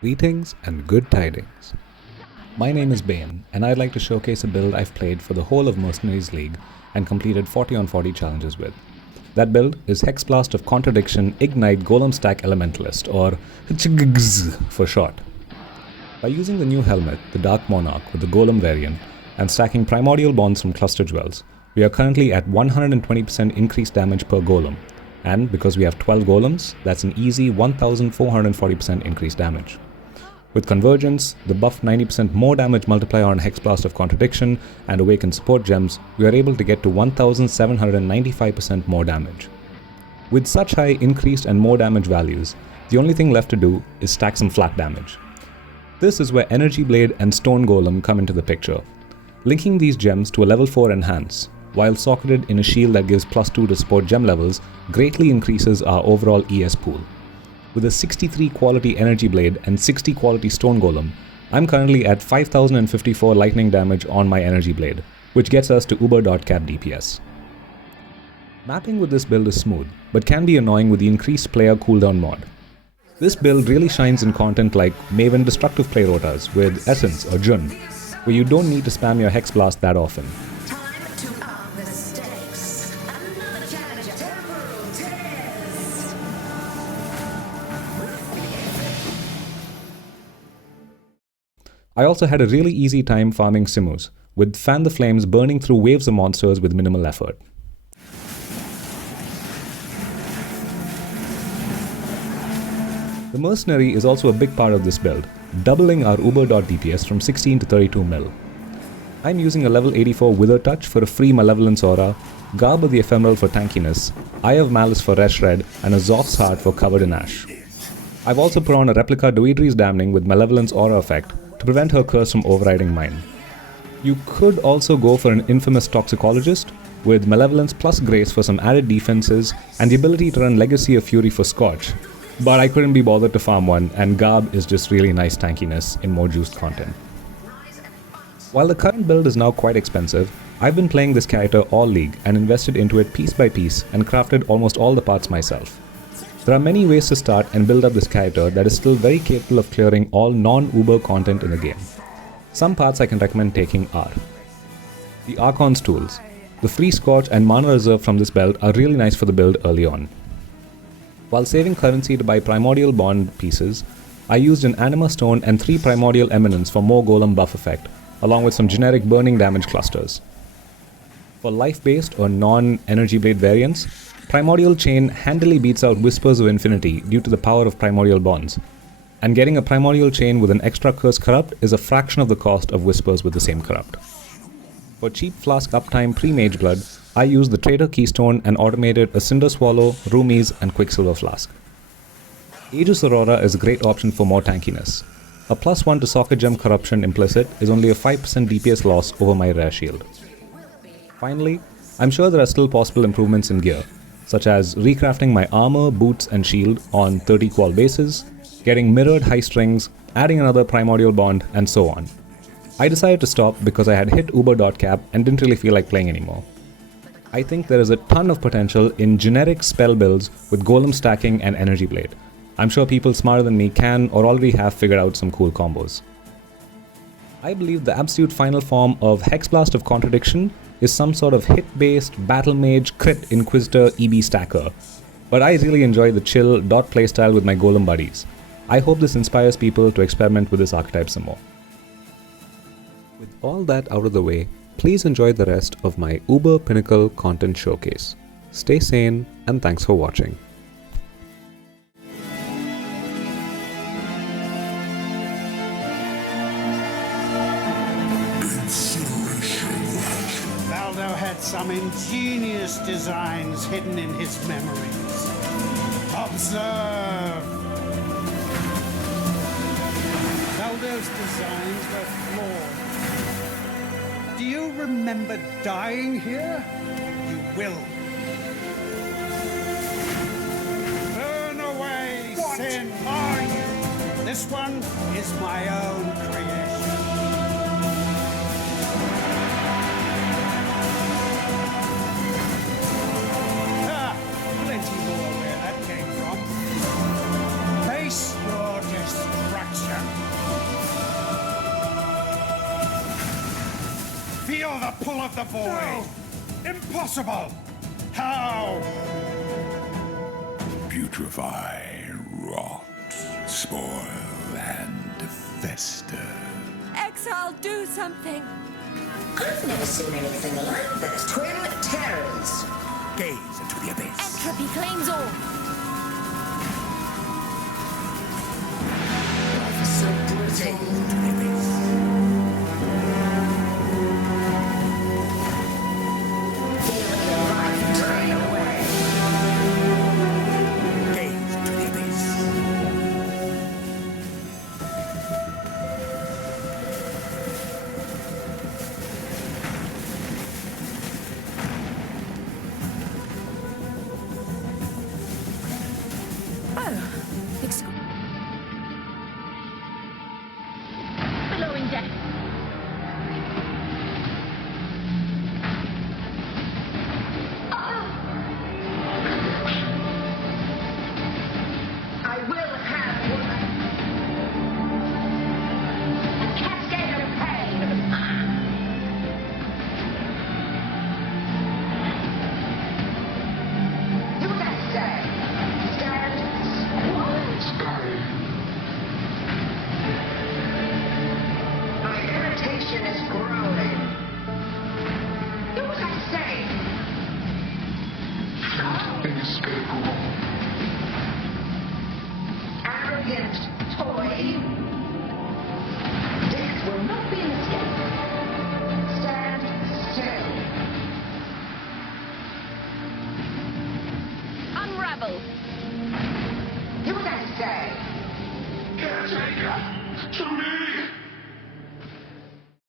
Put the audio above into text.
Greetings and good tidings. My name is Bane, and I'd like to showcase a build I've played for the whole of Mercenaries League and completed 40 on 40 challenges with. That build is Hexblast of Contradiction Ignite Golem Stack Elementalist, or HGGZ for short. By using the new helmet, the Dark Monarch with the Golem variant, and stacking primordial bonds from Cluster Jewels, we are currently at 120% increased damage per golem, and because we have 12 golems, that's an easy 1440% increased damage. With Convergence, the buffed 90% more damage multiplier on Hexblast of Contradiction, and Awakened support gems, we are able to get to 1795% more damage. With such high increased and more damage values, the only thing left to do is stack some flat damage. This is where Energy Blade and Stone Golem come into the picture. Linking these gems to a level 4 enhance, while socketed in a shield that gives +2 to support gem levels, greatly increases our overall ES pool. With a 63 quality Energy Blade and 60 quality Stone Golem, I'm currently at 5054 lightning damage on my Energy Blade, which gets us to Uber.cap DPS. Mapping with this build is smooth, but can be annoying with the increased player cooldown mod. This build really shines in content like Maven destructive play rotas with Essence or Jun, where you don't need to spam your Hex Blast that often. I also had a really easy time farming Simus, with Fan the Flames burning through waves of monsters with minimal effort. The Mercenary is also a big part of this build, doubling our Uber.DPS from 16 to 32 mil. I'm using a level 84 Wither Touch for a free Malevolence aura, Garb of the Ephemeral for tankiness, Eye of Malice for Resh Red, and a Zoth's Heart for Covered in Ash. I've also put on a replica Doedri's Damning with Malevolence aura effect to prevent her curse from overriding mine. You could also go for an infamous Toxicologist with Malevolence plus Grace for some added defenses and the ability to run Legacy of Fury for Scorch, but I couldn't be bothered to farm one, and Garb is just really nice tankiness in more juiced content. While the current build is now quite expensive, I've been playing this character all league and invested into it piece by piece and crafted almost all the parts myself. There are many ways to start and build up this character that is still very capable of clearing all non-Uber content in the game. Some paths I can recommend taking are: the Archon's tools. The free Scorch and mana reserve from this belt are really nice for the build early on. While saving currency to buy primordial bond pieces, I used an Anima Stone and 3 primordial eminence for more golem buff effect, along with some generic burning damage clusters. For life-based or non-Energy Blade variants, Primordial Chain handily beats out Whispers of Infinity due to the power of primordial bonds, and getting a Primordial Chain with an extra curse corrupt is a fraction of the cost of Whispers with the same corrupt. For cheap flask uptime pre-Mage Blood, I used the Traitor Keystone and automated a Cinder Swallow, Roomies, and Quicksilver Flask. Aegis Aurora is a great option for more tankiness. A +1 to Socket Gem Corruption implicit is only a 5% DPS loss over my Rare Shield. Finally, I'm sure there are still possible improvements in gear, such as recrafting my armor, boots, and shield on 30 qual bases, getting mirrored high strings, adding another primordial bond, and so on. I decided to stop because I had hit Uber.cap and didn't really feel like playing anymore. I think there is a ton of potential in generic spell builds with golem stacking and Energy Blade. I'm sure people smarter than me can or already have figured out some cool combos. I believe the absolute final form of Hexblast of Contradiction is some sort of hit-based battle mage crit inquisitor EB stacker, but I really enjoy the chill dot playstyle with my golem buddies. I hope this inspires people to experiment with this archetype some more. With all that out of the way, please enjoy the rest of my Uber Pinnacle content showcase. Stay sane, and thanks for watching. Some ingenious designs hidden in his memories. Observe! Valdo's designs were flawed. Do you remember dying here? You will. Burn away, sin! What are you? This one is my own creation. Plenty more where that came from. Face your destruction. feel the pull of the void. No. Impossible. How? Putrefy, rot, spoil, and fester. Exile, do something! I've never seen anything like this. Twin terrors. Gaze into the abyss. Entropy claims all! Life is so Gaze brutal. into the abyss. Feeling your life drain away. Gaze into the abyss. Oh, billowing death. I will have woman. A cascade of pain. Do what I say. Stand. My irritation is growing. Do what I say. Arrogant toy. Death will not be an escape. Stand still. Unravel. Do what I say. Caretaker, to